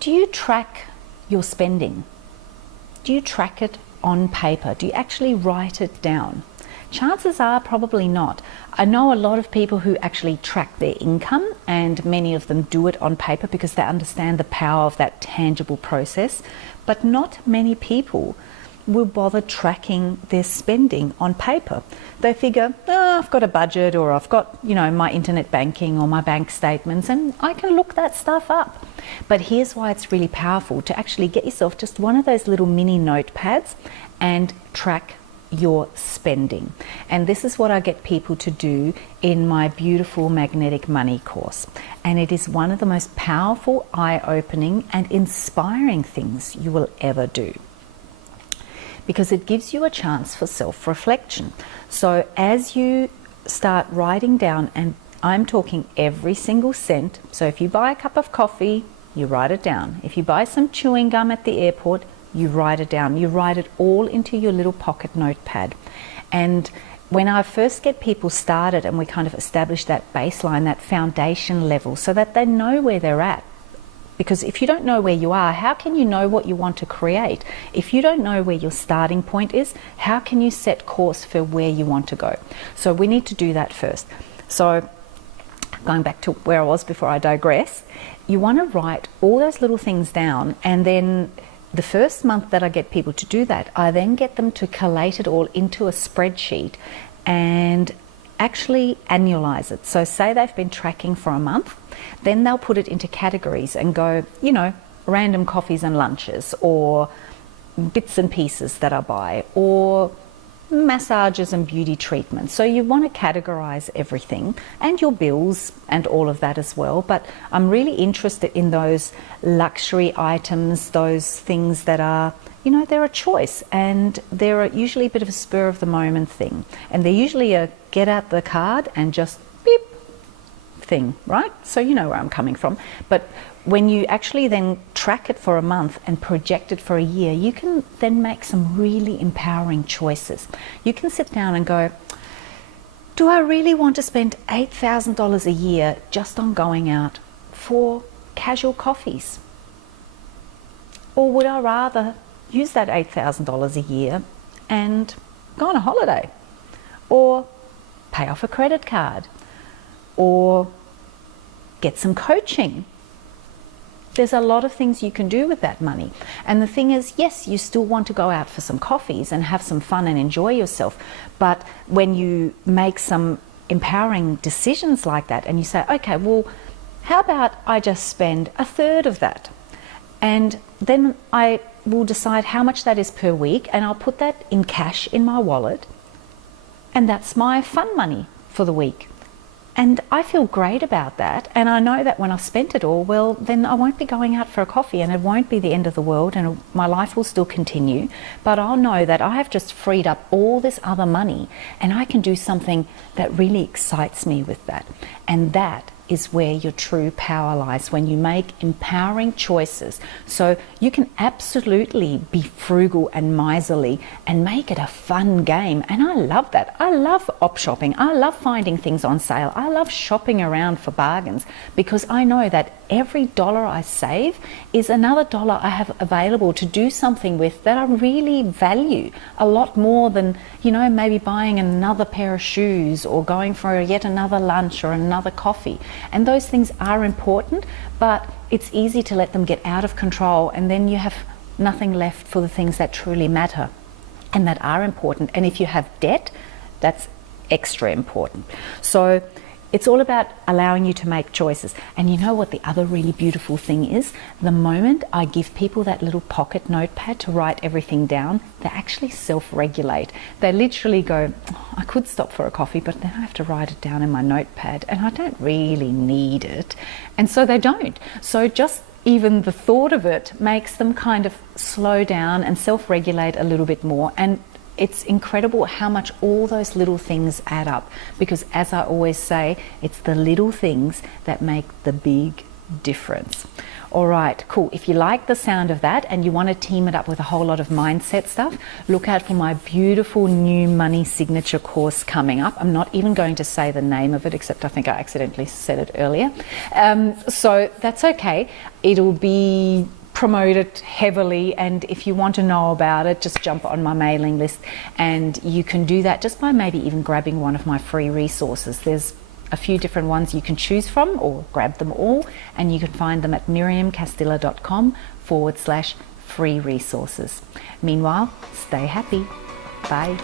Do you track your spending? Do you track it on paper? Do you actually write it down? Chances are probably not. I know a lot of people who actually track their income, and many of them do it on paper because they understand the power of that tangible process, but not many people will bother tracking their spending on paper. They figure, oh, I've got a budget, or I've got, you know, my internet banking or my bank statements, and I can look that stuff up. But here's why it's really powerful to actually get yourself just one of those little mini notepads and track your spending. And this is what I get people to do in my beautiful magnetic money course. And it is one of the most powerful, eye-opening and inspiring things you will ever do, because it gives you a chance for self-reflection. So as you start writing down, and I'm talking every single cent, so if you buy a cup of coffee, you write it down. If you buy some chewing gum at the airport, you write it down. You write it all into your little pocket notepad. And when I first get people started and we kind of establish that baseline, that foundation level, so that they know where they're at. Because if you don't know where you are, how can you know what you want to create? If you don't know where your starting point is, how can you set course for where you want to go? So we need to do that first. So going back to where I was before I digress, you want to write all those little things down, and then the first month that I get people to do that, I then get them to collate it all into a spreadsheet and actually annualize it. So say they've been tracking for a month, then they'll put it into categories and go, you know, random coffees and lunches, or bits and pieces that I buy, or massages and beauty treatments. So you want to categorize everything, and your bills and all of that as well. But I'm really interested in those luxury items, those things that are, you know, they're a choice, and they're usually a bit of a spur of the moment thing. And they're usually a get out the card and just beep thing, right? So you know where I'm coming from. But when you actually then track it for a month and project it for a year, you can then make some really empowering choices. You can sit down and go, do I really want to spend $8,000 a year just on going out for casual coffees? Or would I rather use that $8,000 a year and go on a holiday, or pay off a credit card, or get some coaching? There's a lot of things you can do with that money. And the thing is, yes, you still want to go out for some coffees and have some fun and enjoy yourself. But when you make some empowering decisions like that, and you say, okay, well, how about I just spend a third of that? And then I will decide how much that is per week, and I'll put that in cash in my wallet. And that's my fun money for the week. And I feel great about that. And I know that when I've spent it all, well, then I won't be going out for a coffee, and it won't be the end of the world, and my life will still continue. But I'll know that I have just freed up all this other money, and I can do something that really excites me with that. And that is where your true power lies, when you make empowering choices. So you can absolutely be frugal and miserly and make it a fun game. And I love that. I love op shopping. I love finding things on sale. I love shopping around for bargains, because I know that every dollar I save is another dollar I have available to do something with that I really value a lot more than, you know, maybe buying another pair of shoes or going for yet another lunch or another coffee. And those things are important, but it's easy to let them get out of control, and then you have nothing left for the things that truly matter and that are important. And if you have debt, that's extra important. So it's all about allowing you to make choices. And you know what the other really beautiful thing is? The moment I give people that little pocket notepad to write everything down, they actually self-regulate. They literally go, oh, I could stop for a coffee, but then I have to write it down in my notepad, and I don't really need it. And so they don't. So just even the thought of it makes them kind of slow down and self-regulate a little bit more. And it's incredible how much all those little things add up, because as I always say, it's the little things that make the big difference. All right, cool. If you like the sound of that and you want to team it up with a whole lot of mindset stuff, look out for my beautiful new money signature course coming up. I'm not even going to say the name of it, except I think I accidentally said it earlier. So that's okay. It'll be promoted heavily, and if you want to know about it, just jump on my mailing list, and you can do that just by maybe even grabbing one of my free resources. There's a few different ones you can choose from, or grab them all, and you can find them at miriamcastilla.com/free resources. Meanwhile, stay happy. Bye.